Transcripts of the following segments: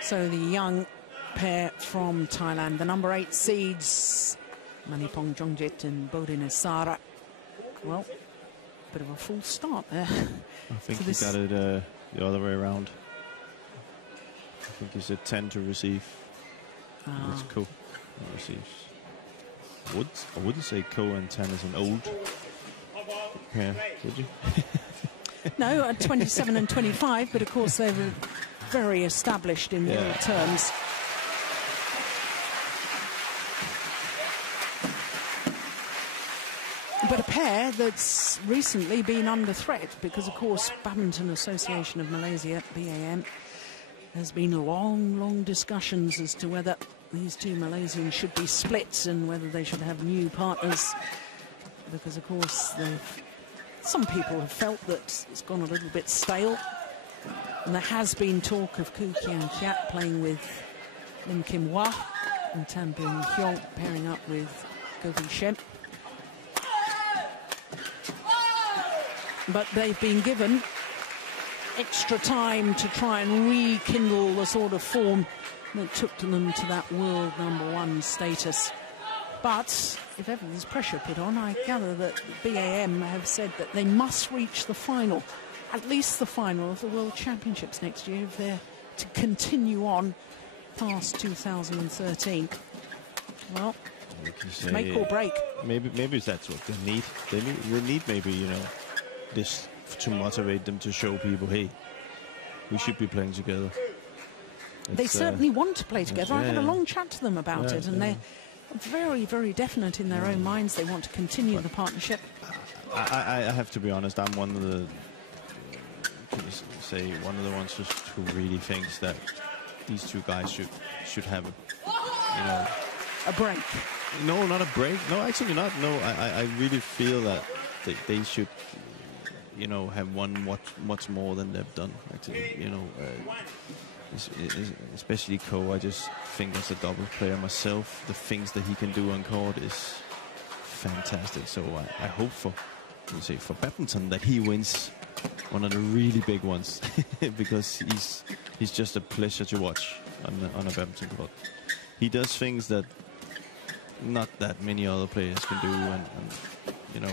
So the young pair from Thailand, the number 8 seeds, Maneepong, M.Jongjit and B.Issara. Well, bit of a false start there. I think he got it the other way around. I think he said 10 to receive. That's Ko receives. I wouldn't say Ko and 10 is an old pair, would you? No, at 27 and 25, but of course they were very established in their terms. But a pair that's recently been under threat because, of course, Badminton Association of Malaysia, BAM, there's been long discussions as to whether these two Malaysians should be split and whether they should have new partners. Because, of course, some people have felt that it's gone a little bit stale. And there has been talk of Keat playing with Lim Kim Hwa and Tan Boon Heong pairing up with Go Vin Shem. But they've been given extra time to try and rekindle the sort of form that took them to that world #1 status. But if ever there's pressure put on, I gather that BAM have said that they must reach the final, at least the final of the World Championships next year, if they're to continue on past 2013. Well, make or break. Maybe that's what they need. They need maybe, you know, this to motivate them to show people, hey, we should be playing together. They certainly want to play together. I had a long chat to them about it, and they're very definite in their own minds. They want to continue the partnership. I have to be honest, I'm one of the ones who really thinks that these two guys should have, you know, a break. No, not a break. No, actually not. No, I really feel that they should, you know, have won much more than they've done. Actually, you know, especially Ko. I just think as a doubles player myself, the things that he can do on court is fantastic. So I hope for badminton that he wins one of the really big ones because he's just a pleasure to watch on a badminton court. He does things that not that many other players can do, and you know.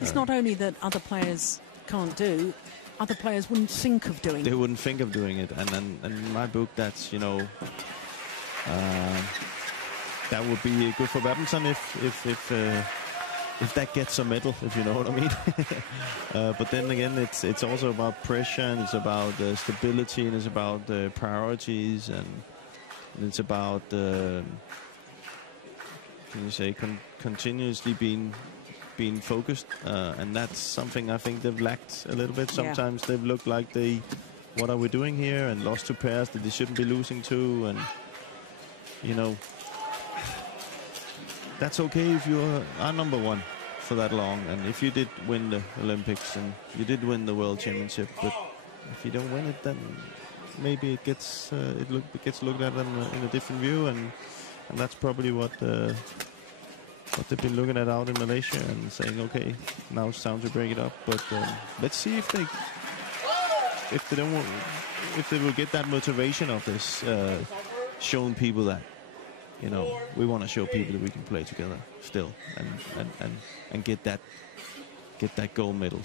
It's not only that other players can't do, other players wouldn't think of doing it. They wouldn't think of doing it, and in my book, that's, you know, that would be good for badminton if that gets a medal, if you know what I mean. But then again, it's also about pressure, and it's about stability, and it's about priorities, and it's about continuously being focused, and that's something I think they've lacked a little bit. Sometimes they've looked like what are we doing here, and lost to pairs that they shouldn't be losing to, and you know, that's okay if you are #1 for that long, and if you did win the Olympics and you did win the World Championship, but if you don't win it, then maybe it gets looked at in a different view, and that's probably what they've been looking at out in Malaysia and saying, okay, now it's time to break it up. But let's see if they will get that motivation of this, showing people that, you know, we want to show people that we can play together still, and get that gold medal.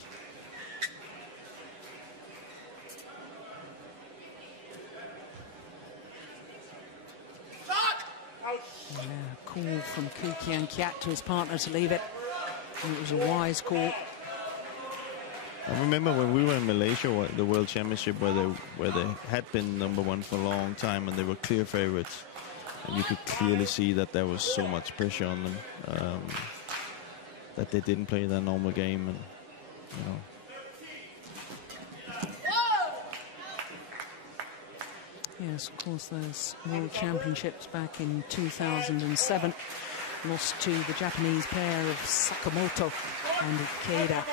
Call from Keat to his partner to leave it. And it was a wise call. I remember when we were in Malaysia, the World Championship, where they had been #1 for a long time, and they were clear favorites. And you could clearly see that there was so much pressure on them, that they didn't play their normal game, and you know. Yes, of course, those World Championships back in 2007 lost to the Japanese pair of Sakamoto and Ikeda.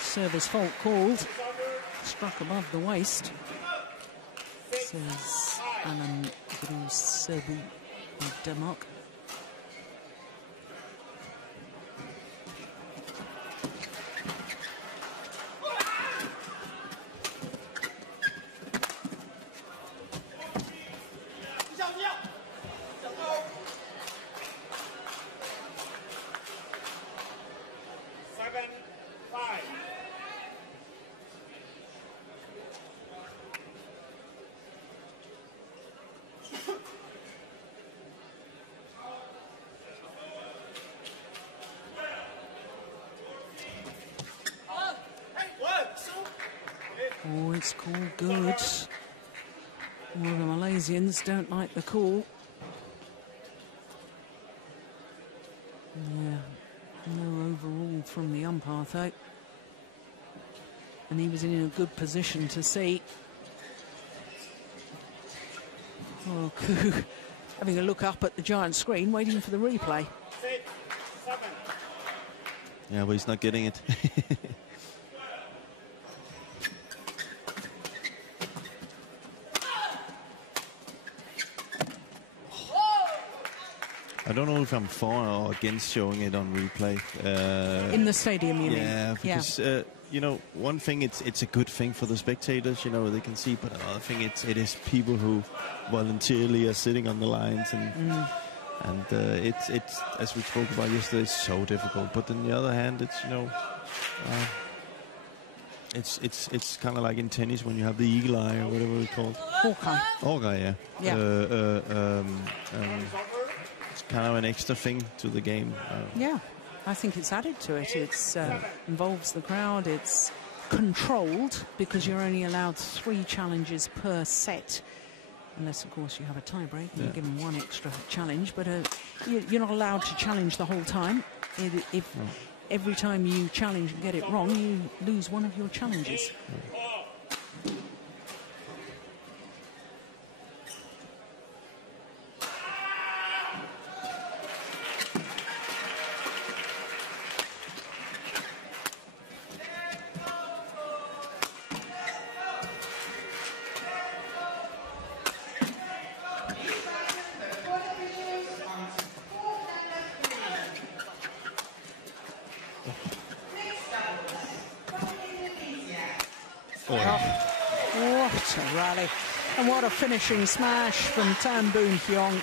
Service fault called, struck above the waist, says Alan Grusebu of Denmark. Oh, it's called good. Well, the Malaysians don't like the call. Yeah, no overrule from the umpire, though. And he was in a good position to see. Oh, Koo having a look up at the giant screen, waiting for the replay. Yeah, but he's not getting it. I don't know if I'm for or against showing it on replay. In the stadium, you mean? Yeah, because you know, one thing, it's a good thing for the spectators, you know, they can see, but another thing, it is people who voluntarily are sitting on the lines, and it's as we spoke about yesterday, it's so difficult. But on the other hand, it's, you know, it's kind of like in tennis when you have the eagle eye or whatever it's called. Hawkeye, yeah. It's kind of an extra thing to the game. Yeah, I think it's added to it. It's involves the crowd. It's controlled because you're only allowed 3 challenges per set, unless, of course, you have a tie-break and you're given 1 extra challenge. But you're not allowed to challenge the whole time. If every time you challenge and get it wrong, you lose 1 of your challenges. What a rally. And what a finishing smash from Boon Heong.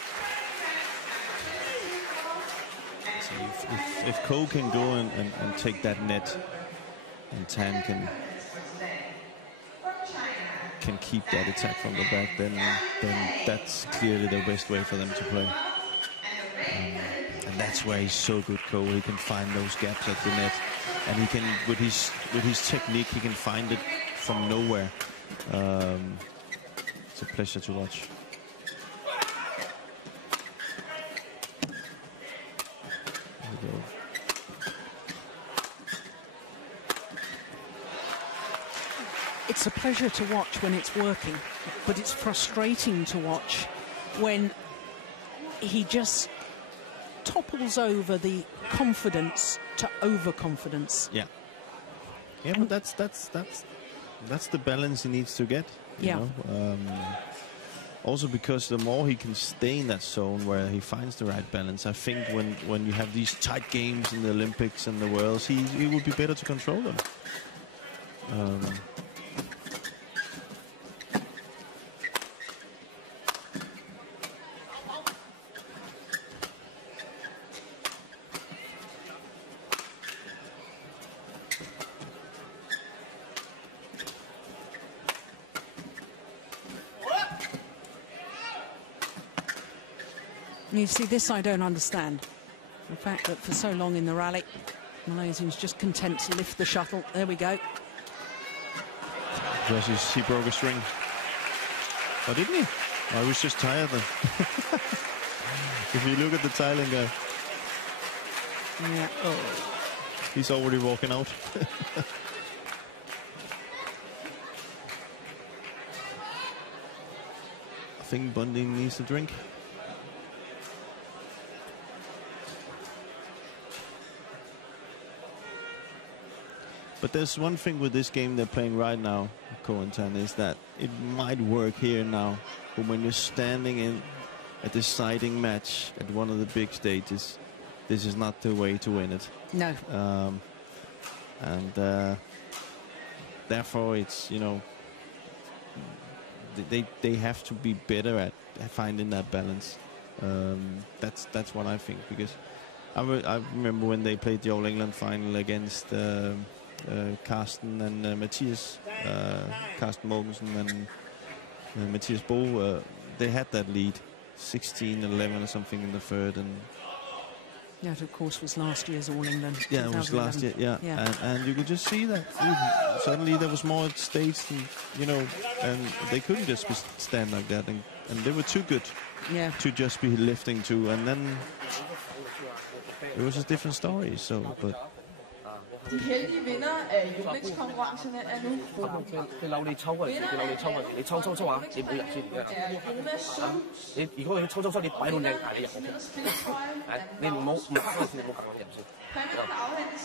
So if Ko can go and take that net, and Tan can keep that attack from the back, then that's clearly the best way for them to play. And that's where he's so good, Ko. He can find those gaps at the net, and he can, with his technique, he can find it from nowhere. It's a pleasure to watch. There we go. It's a pleasure to watch when it's working, but it's frustrating to watch when he just topples over the confidence to overconfidence. Yeah. Yeah, but that's the balance he needs to get. You know? Also, because the more he can stay in that zone where he finds the right balance, I think when you have these tight games in the Olympics and the Worlds, he will be better to control them. You see, this I don't understand. The fact that for so long in the rally, Malaysians just content to lift the shuttle. There we go. Versus he broke a string. Oh, didn't he? I was just tired then. If you look at the Thailand guy. Yeah. Oh, he's already walking out. I think Bodin needs a drink. But there's one thing with this game they're playing right now, Ko and Tan, is that it might work here now, but when you're standing in a deciding match at one of the big stages, this is not the way to win it. No. Therefore, it's, you know, they have to be better at finding that balance. That's what I think, because I remember when they played the All England final against Carsten and Mathias, Carsten Mogensen and Mathias Bo, they had that lead 16-11 or something in the third, and That, of course, was last year's All England. Yeah, it was last year. Yeah. And you could just see that suddenly there was more at stage, and they couldn't just stand like that, and they were too good to just be lifting too, and then it was a different story. So, but. De heldige vinder af Yonex-konkurrencerne er nu Boon. Det laver lige tog, det laver lige tog. Det tog ah. Det er muligt. Det I går tog så det bare nogle gange det. Ja, men må gange det.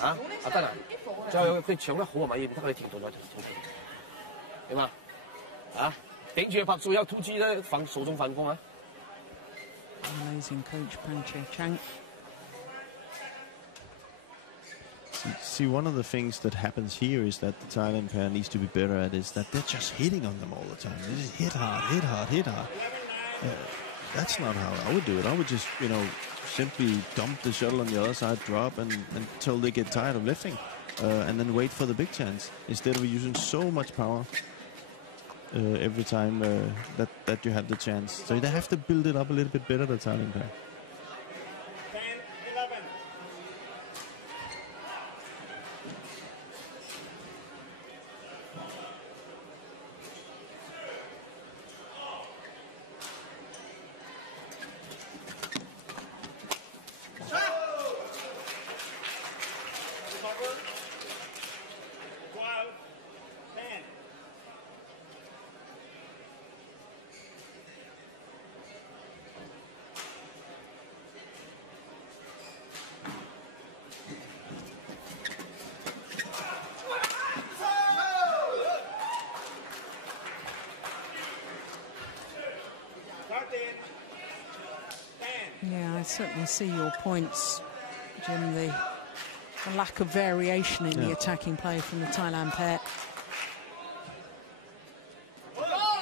Ah, og der. Så er jo det chong好嘛，唔得佢停到咗停。點啊？啊，頂住拍數有突擊咧，手中反攻啊！ Amazing coach Panche Chang. See, one of the things that happens here is that the Thailand pair needs to be better at is that they're just hitting on them all the time. They just hit hard, hit hard, hit hard. That's not how I would do it. I would just, simply dump the shuttle on the other side, drop, until they get tired of lifting, and then wait for the big chance instead of using so much power every time that you have the chance. So they have to build it up a little bit better, the Thailand pair. Yeah, I certainly see your points, Jim, the lack of variation in the attacking play from the Thailand pair.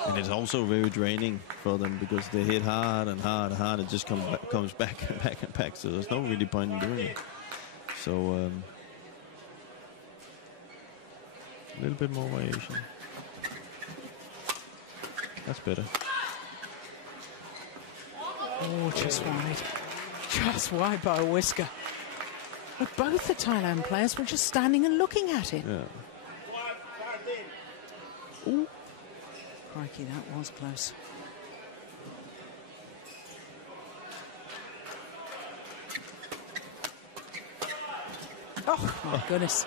And it's also very draining for them because they hit hard and hard and hard. It just comes back and back and back, so there's no really point in doing it. So a little bit more variation. That's better. Oh, just wide. Just wide by a whisker. But both the Thailand players were just standing and looking at it. Yeah. Ooh. Crikey, that was close. Oh, my goodness.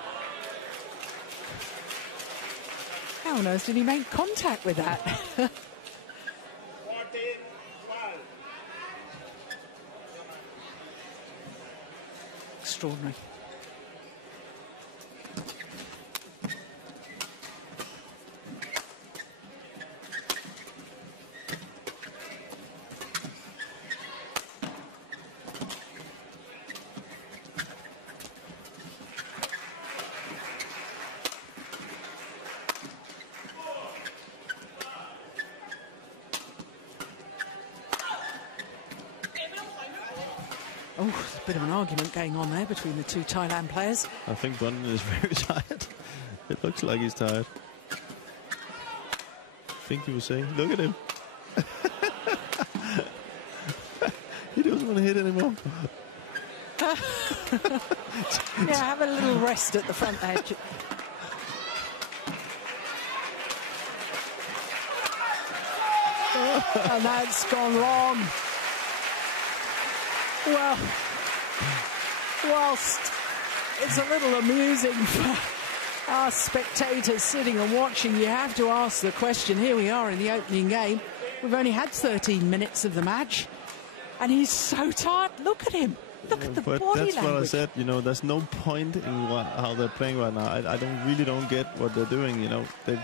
How on earth did he make contact with that? Extraordinary. Oh, there's a bit of an argument going on there between the two Thailand players. I think Bodin is very tired. It looks like he's tired. I think he was saying, look at him. He doesn't want to hit anymore. Yeah, have a little rest at the front edge. And that's gone wrong. Well, whilst it's a little amusing for our spectators sitting and watching, you have to ask the question. Here we are in the opening game. We've only had 13 minutes of the match, and he's so tired. Look at him. Look at the body language. That's what I said. There's no point in how they're playing right now. I really don't get what they're doing. They've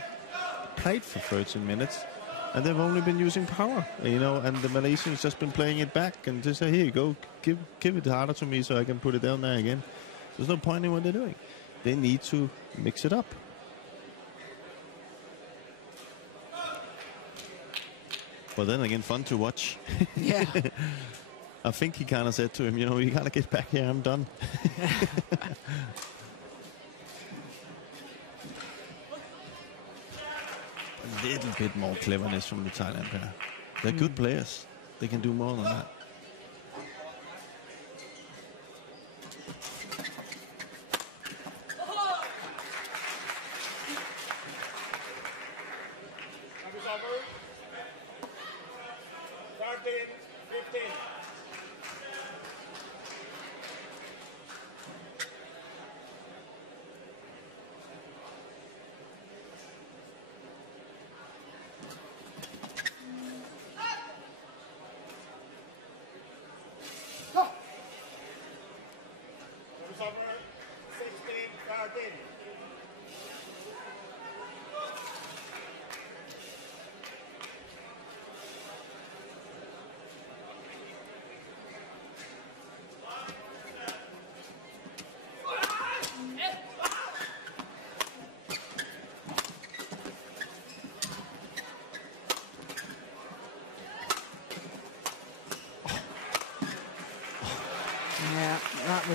played for 13 minutes. And they've only been using power, and the Malaysians just been playing it back and just say, here you go, give it harder to me so I can put it down there again. There's no point in what they're doing. They need to mix it up. But then again, fun to watch. Yeah. I think he kind of said to him, you got to get back here, I'm done. A little bit more cleverness from the Thailand pair. They're good players. They can do more than that.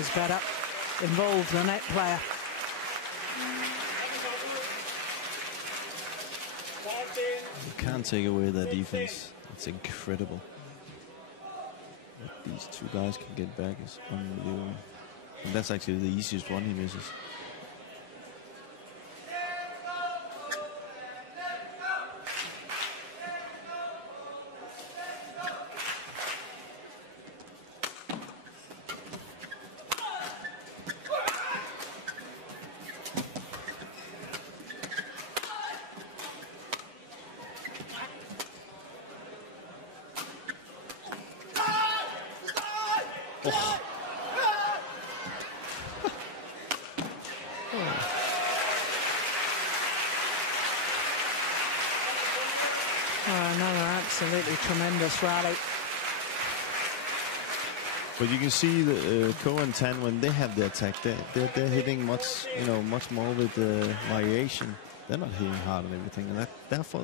was better. Involved the net player. You can't take away their defense. It's incredible. What these two guys can get back is unbelievable. And that's actually the easiest one he misses. Absolutely tremendous rally. But you can see the Ko and Tan, when they have the attack, they're hitting much, much more with variation. They're not hitting hard and everything, and therefore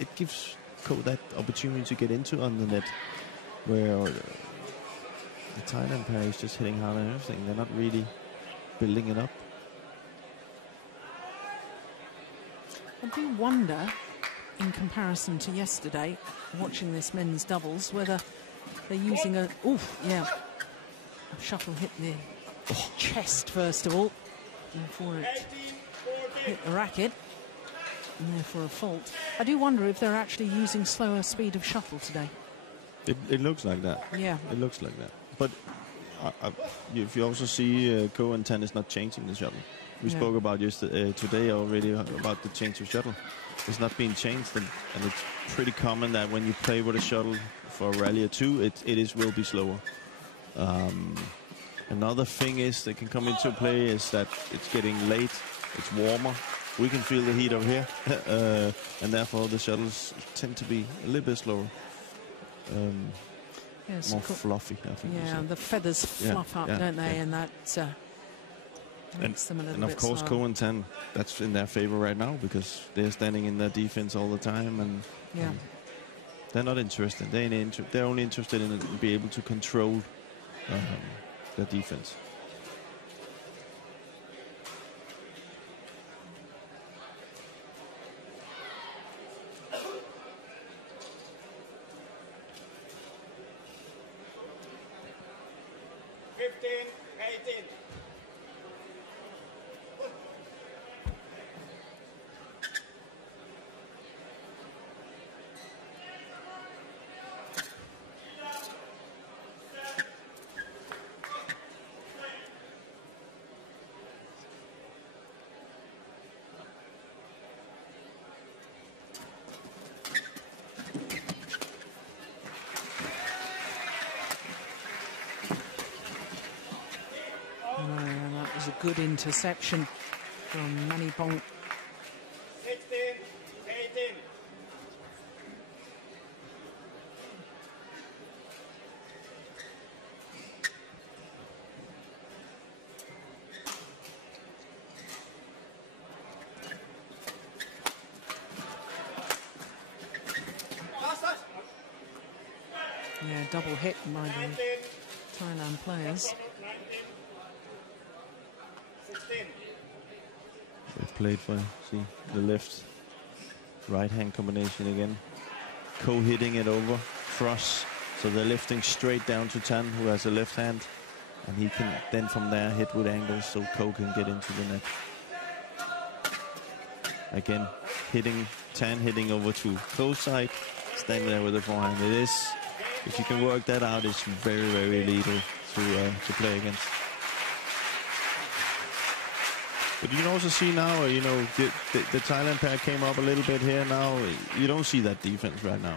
it gives Ko that opportunity to get into on the net, where the Thailand pair is just hitting hard and everything. They're not really building it up. I do wonder, in comparison to yesterday, watching this men's doubles, whether they're using a shuttle hit the chest first of all, before it hit the racket, and therefore a fault. I do wonder if they're actually using slower speed of shuttle today. It looks like that. Yeah. It looks like that. But if you also see Ko and Tan is not changing the shuttle. We spoke about today already about the change of shuttle. It's not being changed, and it's pretty common that when you play with a shuttle for a rally or two, it will be slower. Another thing is that can come into play is that it's getting late, it's warmer. We can feel the heat over here, and therefore the shuttles tend to be a little bit slower. More fluffy, I think. Yeah, the feathers fluff up, don't they? And that makes them a little bit of course, slower. Ko and Tan, that's in their favor right now because they're standing in their defense all the time, and they're not interested. They're only interested in being able to control their defense. A good interception from Maneepong. 16-18. Yeah, double hit by the Thailand players. They've played for, see, the left right hand combination again. Ko hitting it over cross, so they're lifting straight down to Tan, who has a left hand, and he can then from there hit with angles so Ko can get into the net. Again, Tan hitting over to Ko's side, standing there with the forehand. It is, if you can work that out, it's very, very lethal to play against. But you can also see now, the Thailand pair came up a little bit here now. You don't see that defense right now.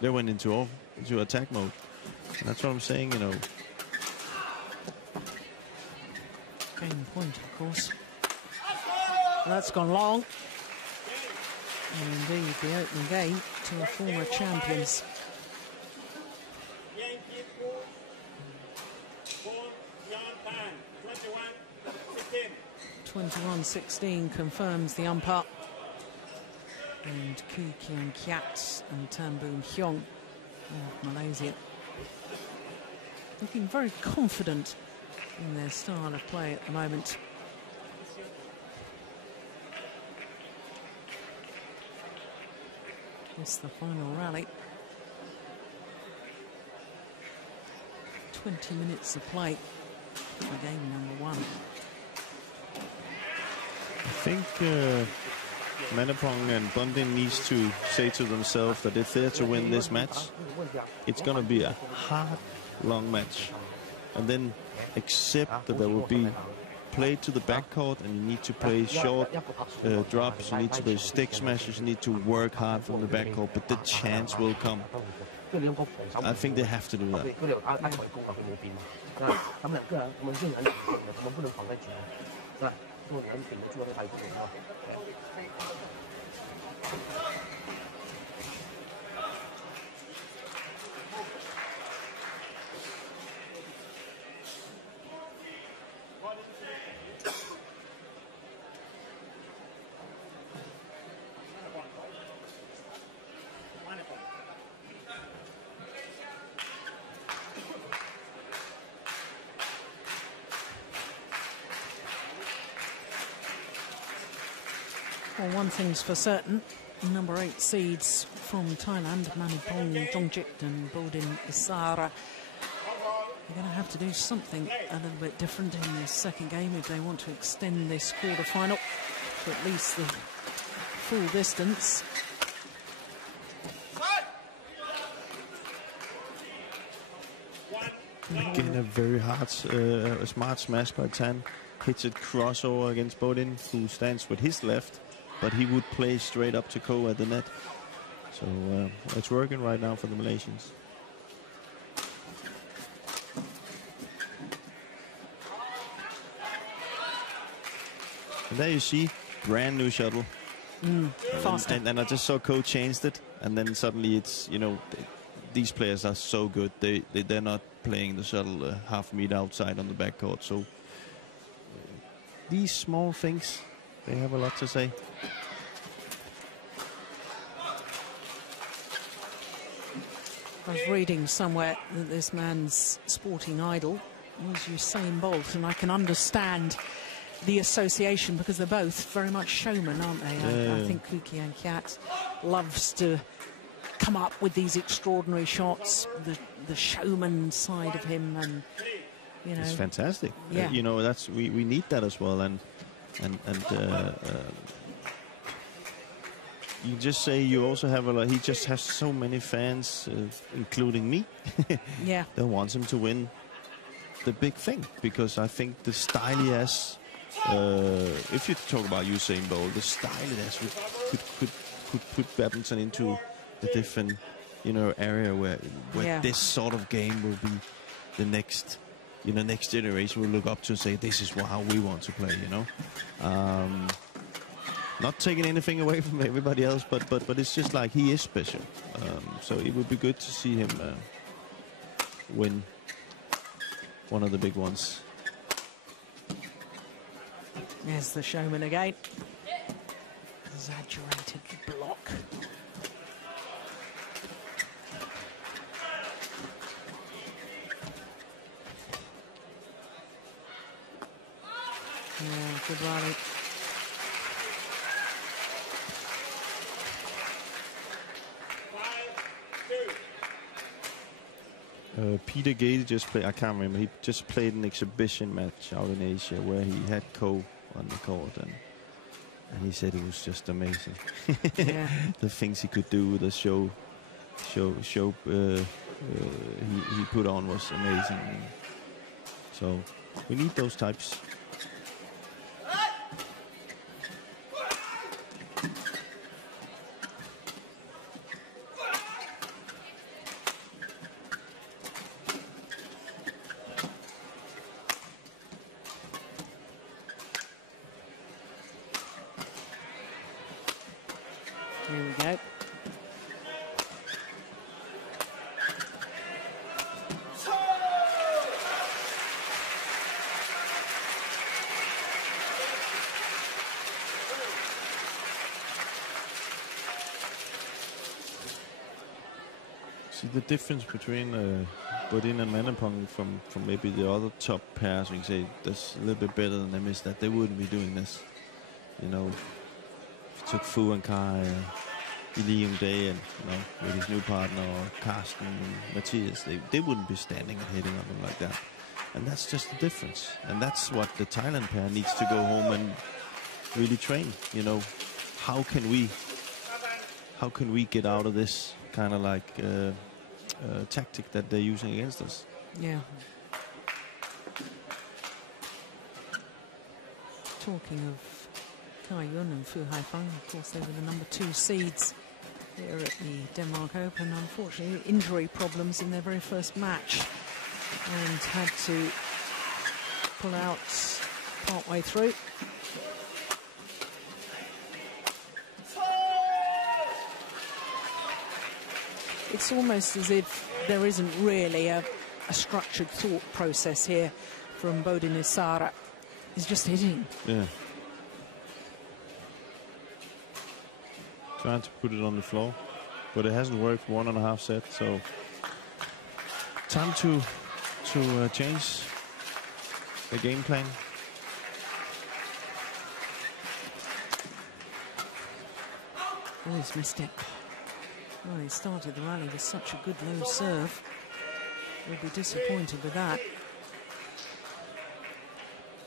They went into attack mode. And that's what I'm saying, Game point, of course. That's gone long. And indeed, the opening game to the former champions. 21-16 confirms the umpire. And Kien Keat and Boon Heong of Malaysia. Looking very confident in their style of play at the moment. It's the final rally. 20 minutes of play for game number 1. I think Maneepong and Bodin needs to say to themselves that if they're to win this match, it's going to be a hard, long match. And then accept that there will be play to the backcourt, and you need to play short drops, you need to play stick smashes, you need to work hard from the backcourt, but the chance will come. I think they have to do that. Well, one thing's for certain, number 8 seeds from Thailand, Maneepong, M.Jongjit and B.Issara, they're going to have to do something a little bit different in this second game if they want to extend this quarter-final to at least the full distance. Again, a very hard, smart smash by Tan. Hits it crossover against Bodin, who stands with his left, but he would play straight up to Ko at the net. So it's working right now for the Malaysians. And there you see, brand new shuttle. Faster. And I just saw Ko changed it, and then suddenly it's, you know, these players are so good. They're not playing the shuttle half a meter outside on the backcourt. So these small things, they have a lot to say. I was reading somewhere that this man's sporting idol was Usain Bolt, and I can understand the association because they're both very much showmen, aren't they? I think Keat loves to come up with these extraordinary shots, the showman side of him, and you know, it's fantastic. Yeah. You know, that's we need that as well, and you just say you also have a lot. He just has so many fans, including me. Yeah, that wants him to win the big thing, because I think the style he has. If you talk about Usain Bolt, the style he has could put badminton into a different, you know, area where Yeah. this sort of game will be the next. You know, next generation will look up to and say, this is how we want to play, you know. Not taking anything away from everybody else, but it's just like he is special. So it would be good to see him win one of the big ones. there's the showman again. Exaggerated block. Yeah, good rally. Peter Gade just played, I can't remember, he just played an exhibition match out in Asia where he had Ko on the court, and he said it was just amazing. Yeah. The things he could do, the show he put on was amazing. So we need those types. Here we go. See the difference between Bodin and Maneepong from maybe the other top pairs. We can say that's a little bit better than them is that they wouldn't be doing this. You know, if you took Fu and Kai, Liam Day, and with his new partner or Carsten and Matthias, they wouldn't be standing and hitting on them like that. And that's just the difference. And that's what the Thailand pair needs to go home and really train. You know, how can we get out of this kind of like tactic that they're using against us? Yeah. Talking of Kai Yun and Fu Haifeng, of course, they were the number 2 seeds here at the Denmark Open. Unfortunately, injury problems in their very first match and had to pull out partway through. It's almost as if there isn't really a structured thought process here from B.Issara. He's just hitting. Yeah. Trying to put it on the floor, but it hasn't worked 1.5 sets, so time to change the game plan. Oh, he's missed it. Oh, he started the rally with such a good low serve. We'll be disappointed with that.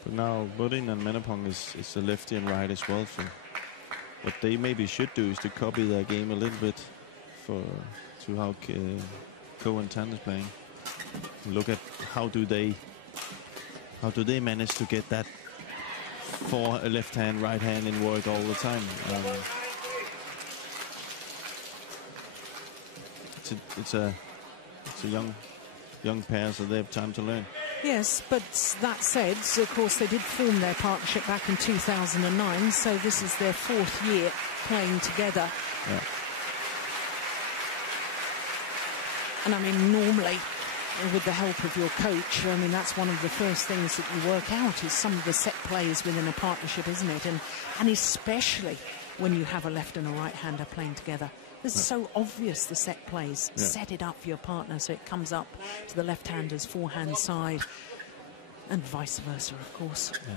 But now Bodin and Maneepong is a lefty and right as well. So what they maybe should do is to copy their game a little bit to how Ko and Tan is playing. Look at how do they manage to get that for a left hand, right hand in work all the time. It's a young pair, so they have time to learn. Yes, but that said, of course, they did form their partnership back in 2009, so this is their 4th year playing together. Yeah. And I mean, normally, with the help of your coach, I mean, that's one of the first things that you work out is some of the set plays within a partnership, isn't it? And especially when you have a left and a right-hander playing together. This is so obvious, the set plays. Yeah. Set it up for your partner so it comes up to the left-hander's forehand side and vice versa, of course. Yeah.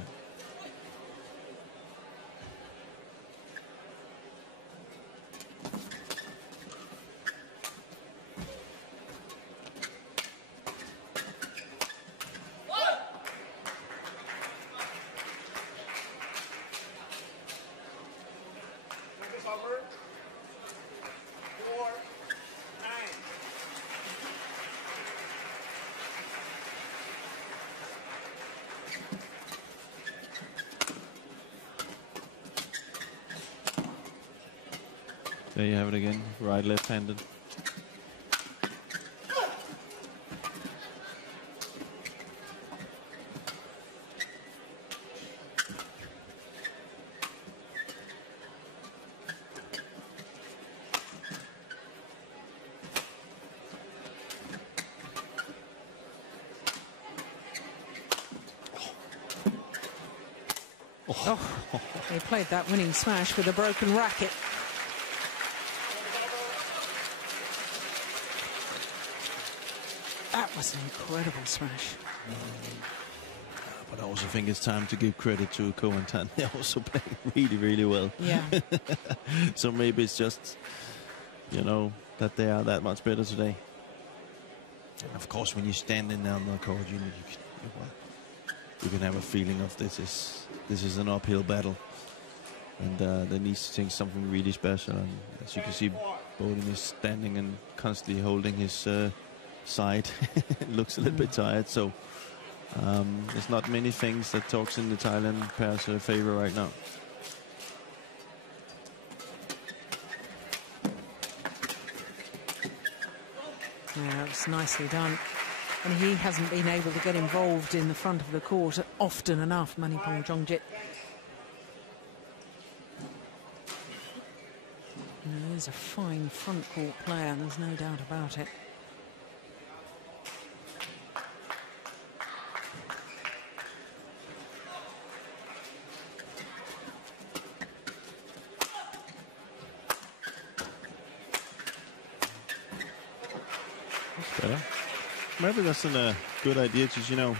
There you have it again, right, left-handed. Oh, he played that winning smash with a broken racket. That was an incredible smash. But I also think it's time to give credit to Ko and Tan. They're also playing really, really well. Yeah. So maybe it's just, you know, that they are that much better today. And of course, when you're standing down on the court, you can have a feeling of this is an uphill battle, and there needs to take something really special. And as you can see, Bodin is standing and constantly holding his side. Looks a little bit tired, so there's not many things that talks in the Thailand pair's favor right now. Yeah, it's nicely done. And he hasn't been able to get involved in the front of the court often enough, Maneepong Jongjit. He's a fine front court player, there's no doubt about it. Better. Maybe that's a good idea to, you know,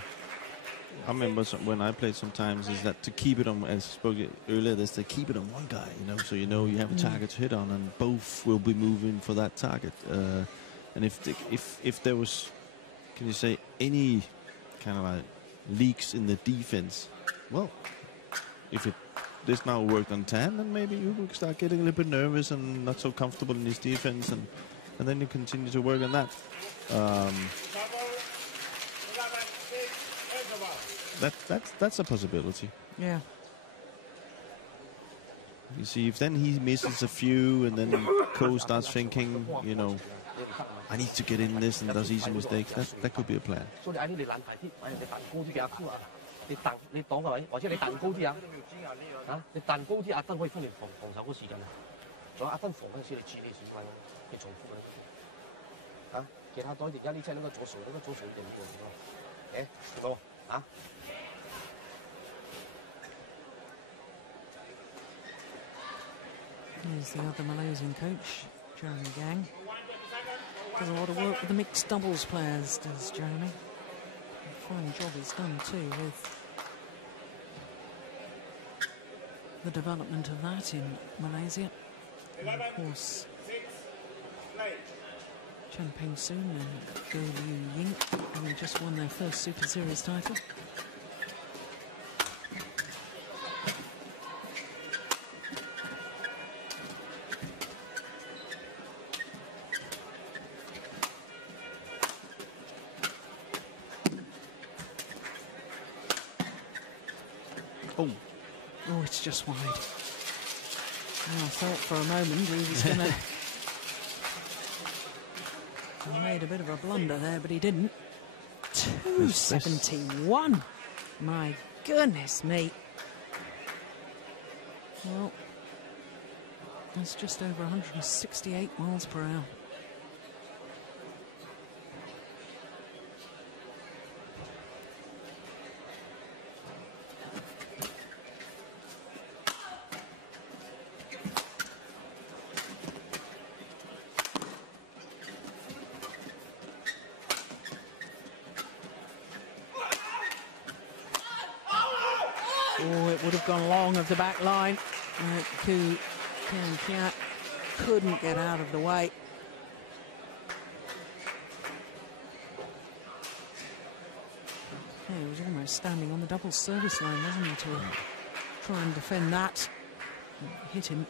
I remember when I played sometimes is that to keep it on, as I spoke earlier, there's to keep it on one guy, you know, so you know you have a target to hit on and both will be moving for that target. And if there was, can you say, any kind of like leaks in the defense, well, if this now worked on 10, then maybe you will start getting a little bit nervous and not so comfortable in his defense, and then you continue to work on that. That's a possibility. Yeah. You see, if then he misses a few, and then Ko starts thinking, you know, I need to get in this, and does easy mistakes, that could be a plan. Here's the other Malaysian coach, Jeremy Gang. Does a lot of work with the mixed doubles players, does Jeremy. A fine job he's done too with the development of that in Malaysia. And of course, Chen Peng Soon and Go Liu Ying, who just won their first Super Series title. Oh, it's just wide. I thought for a moment he was going to... He made a bit of a blunder there, but he didn't. 271. My goodness me. Well, that's just over 168 miles per hour. Oh, it would have gone long of the back line. Keat couldn't get out of the way. Yeah, he was almost standing on the double service line, wasn't he, to try and defend that. Hit him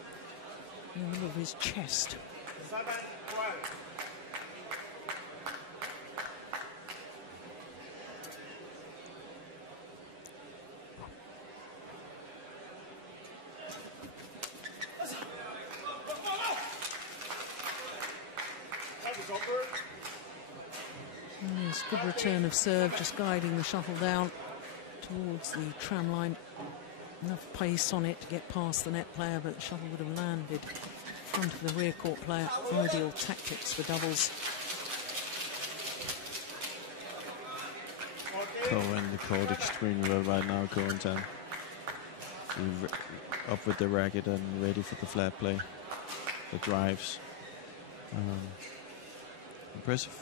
in the middle of his chest. Yes, good return of serve, just guiding the shuttle down towards the tram line. Enough pace on it to get past the net player, but the shuttle would have landed in front of the rear court player. Ideal tactics for doubles. Covering the court extremely well right now, Ko. Up with the racket and ready for the flat play. The drives. Impressive.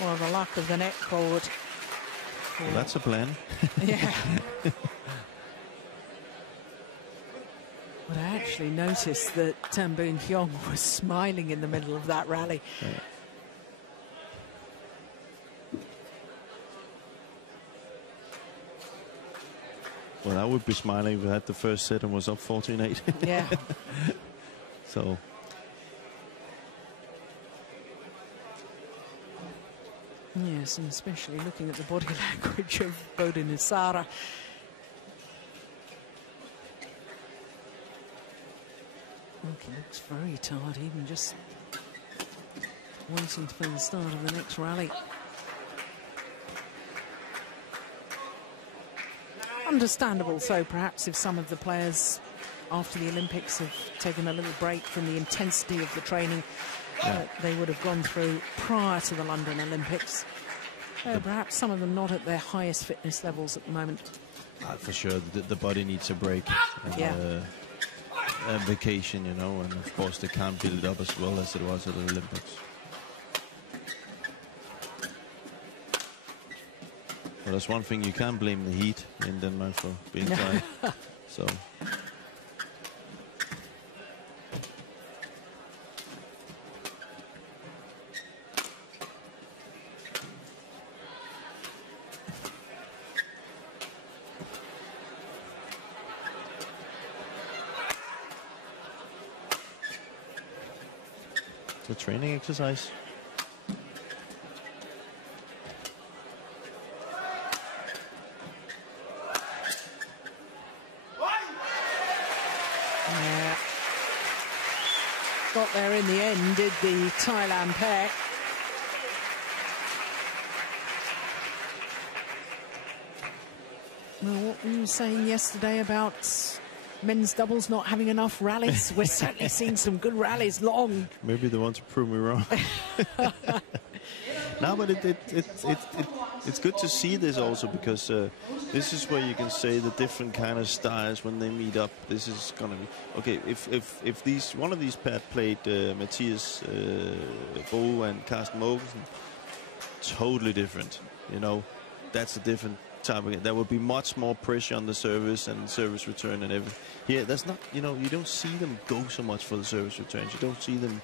Well, the luck of the net cord. Well, that's a plan. Yeah. But I actually noticed that Boon Heong was smiling in the middle of that rally. Yeah. Well, I would be smiling if I had the first set and was up 14-8. Yeah. So. Yes, and especially looking at the body language of B.Issara. He looks very tired, even just waiting for the start of the next rally. understandable, so perhaps if some of the players after the Olympics have taken a little break from the intensity of the training that they would have gone through prior to the London Olympics. Perhaps some of them not at their highest fitness levels at the moment. For sure, the body needs a break and a vacation, you know, and of course they can't build it up as well as it was at the Olympics. Well, that's one thing you can't blame the heat in Denmark for being tired. So. It's a training exercise. Yeah. Got there in the end, did the Thailand pair. Well, what were you saying yesterday about men's doubles not having enough rallies? We're certainly seeing some good rallies long. Maybe they want to prove me wrong. No, but it's good to see this also, because this is where you can say the different kind of styles when they meet up. This is gonna be okay. If one of these pair played Mathias Boon and Carsten Mogensen, totally different. You know, that's a different type of game. There will be much more pressure on the service and service return and everything. Here, that's not. You know, you don't see them go so much for the service returns. You don't see them,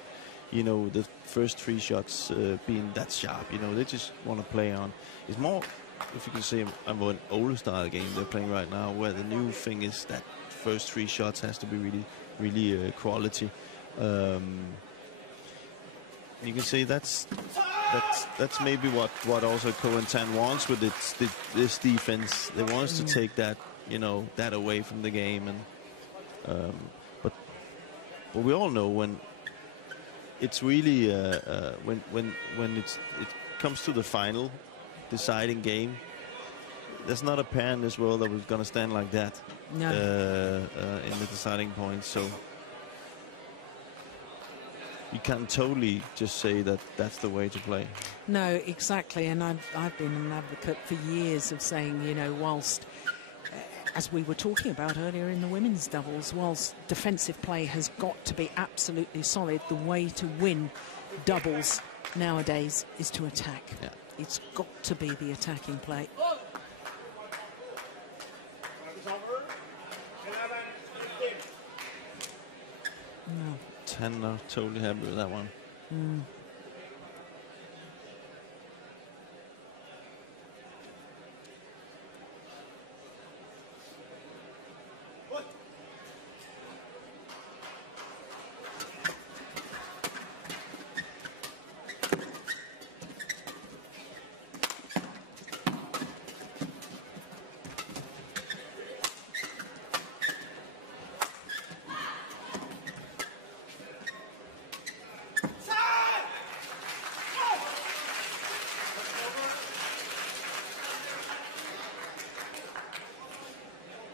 you know, the first 3 shots being that sharp. You know, they just want to play on. It's more, if you can say, a more older style game they're playing right now, where the new thing is that first 3 shots has to be really quality. You can say that's maybe what also Ko and Tan wants with this defense. They want us to take that, you know, that away from the game, and but we all know when it's really when it comes to the final deciding game, there's not a pair in this world that was going to stand like that in the deciding point. So you can't totally just say that that's the way to play. No, exactly. And I've been an advocate for years of saying, you know, whilst, as we were talking about earlier in the women's doubles, whilst defensive play has got to be absolutely solid, the way to win doubles nowadays is to attack. Yeah. It's got to be the attacking play. No. Tan are totally happy with that one.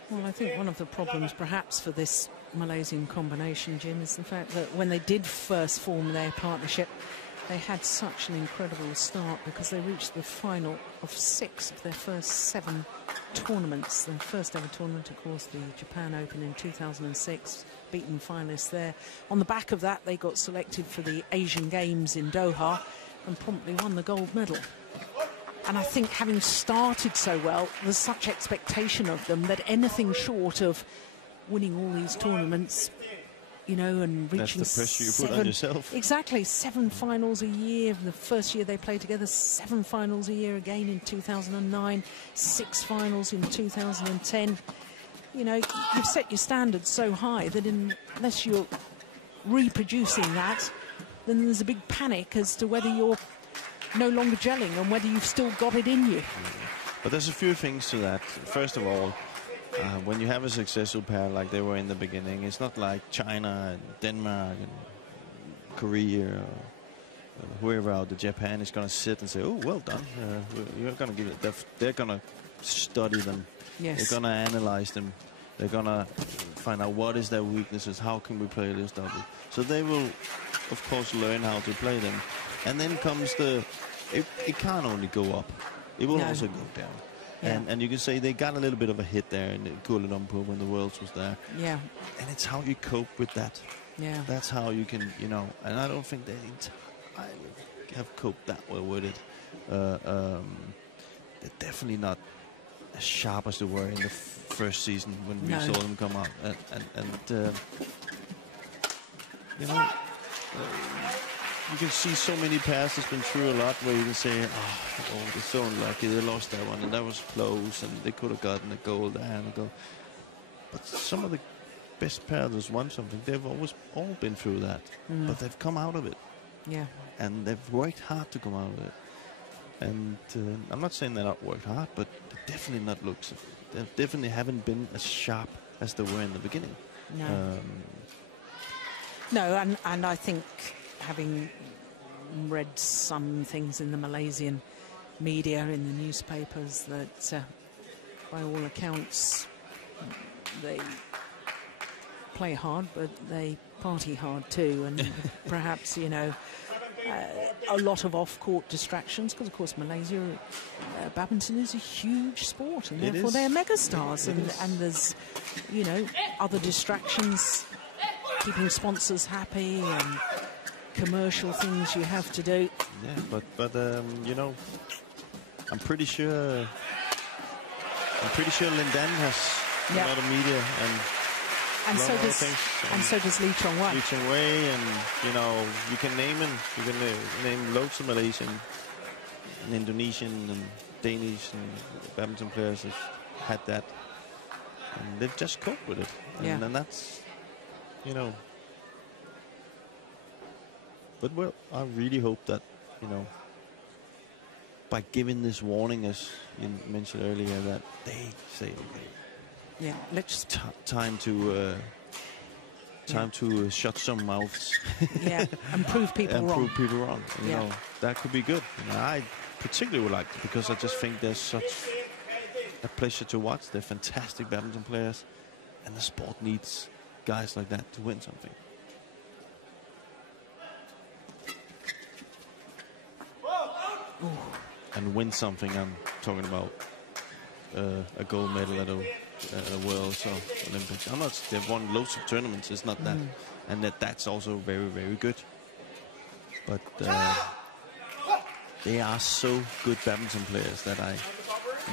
Well, I think one of the problems perhaps for this Malaysian combination, Jim, is the fact that when they did first form their partnership, they had such an incredible start because they reached the final of 6 of their first 7 tournaments. Their first ever tournament, of course, the Japan Open in 2006, beaten finalists there. On the back of that, they got selected for the Asian Games in Doha and promptly won the gold medal. And I think having started so well, there's such expectation of them that anything short of winning all these tournaments, you know, and reaching that's the pressure you put on yourself. Exactly, 7 finals a year. The first year they played together, 7 finals a year again in 2009, 6 finals in 2010. You know, you've set your standards so high that unless you're reproducing that, then there's a big panic as to whether you're no longer gelling and whether you've still got it in you. But there's a few things to that. First of all, when you have a successful pair like they were in the beginning, it's not like China and Denmark and Korea or whoever out of Japan is going to sit and say, oh, well done. You're going to give it. They're going to study them. Yes. They're going to analyze them. They're going to find out what is their weaknesses, how can we play this double. So they will, of course, learn how to play them. And then comes the... It can't only go up. It will also go down. Yeah. And you can say they got a little bit of a hit there in Kuala Lumpur when the Worlds was there. Yeah. And it's how you cope with that. Yeah. That's how you can, you know, and I don't think they entirely have coped that well with it. They're definitely not as sharp as they were in the first season when we saw them come out. And you know, you can see so many pairs that's been through a lot where you can say, oh, they're so unlucky, they lost that one, and that was close, and they could have gotten a goal there and a goal. But some of the best pairs that's won something, they've always all been through that, but they've come out of it. Yeah. And they've worked hard to come out of it. And I'm not saying they're not worked hard, but they definitely not looks. They definitely haven't been as sharp as they were in the beginning. No. No, and I think, having read some things in the Malaysian media, in the newspapers, that by all accounts they play hard, but they party hard too, and perhaps, you know, a lot of off-court distractions, because of course Malaysia, badminton is a huge sport, and therefore they're megastars, and there's, you know, other distractions, keeping sponsors happy and commercial things you have to do. Yeah, but you know, I'm pretty sure Lindan has a lot of media and so does Lee Chong Wei. Lee Chong Wei, and you know, you can name him. You can name loads of Malaysian and Indonesian and Danish and badminton players have had that, and they've just coped with it. And that's, you know. But well, I really hope that, you know, by giving this warning, as you mentioned earlier, that they say, okay, yeah, let's time to shut some mouths. Yeah, and prove people wrong. And prove people wrong. You know, that could be good. You know, I particularly would like to, because I just think they're such a pleasure to watch. They're fantastic badminton players, and the sport needs guys like that to win something. Ooh. And win something. I'm talking about a gold medal at a Worlds or Olympics. I'm not. They've won loads of tournaments. It's not that, and that's also very, very good. But they are so good badminton players that I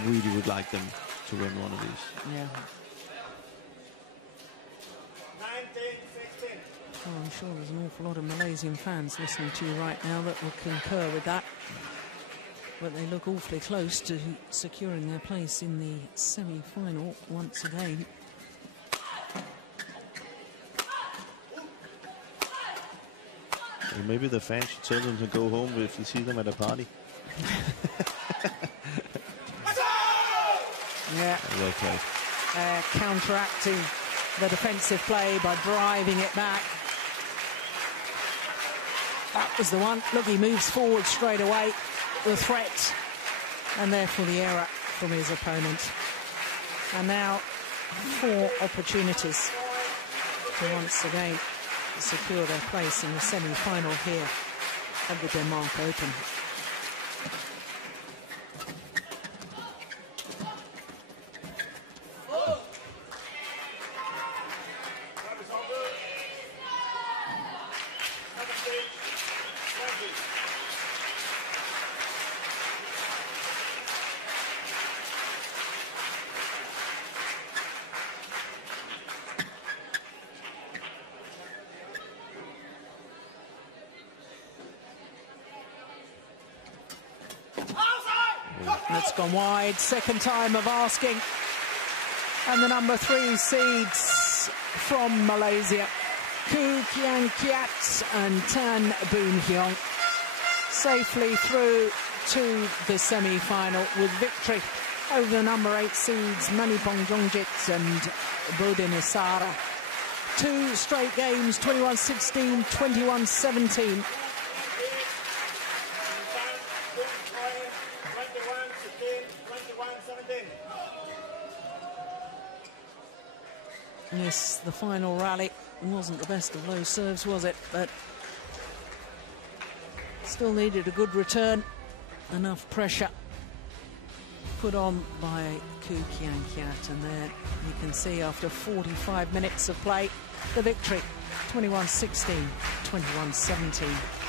really would like them to win one of these. Yeah. Oh, I'm sure there's an awful lot of Malaysian fans listening to you right now that will concur with that. But they look awfully close to securing their place in the semi-final once again. Well, maybe the fans should tell them to go home if you see them at a party. Yeah. Well played. Counteracting the defensive play by driving it back. That was the one. Look, he moves forward straight away. The threat, and therefore the error from his opponent. And now 4 opportunities to once again secure their place in the semi-final here at the Denmark Open. It's gone wide, second time of asking. And the number 3 seeds from Malaysia, Kien Keat and Tan Boon Heong, safely through to the semi-final with victory over the number 8 seeds, Maneepong, M.Jongjit and B.Issara. 2 straight games, 21-16, 21-17. Yes, the final rally wasn't the best of low serves, was it? But still needed a good return. Enough pressure put on by Keat, and there you can see after 45 minutes of play, the victory, 21-16, 21-17.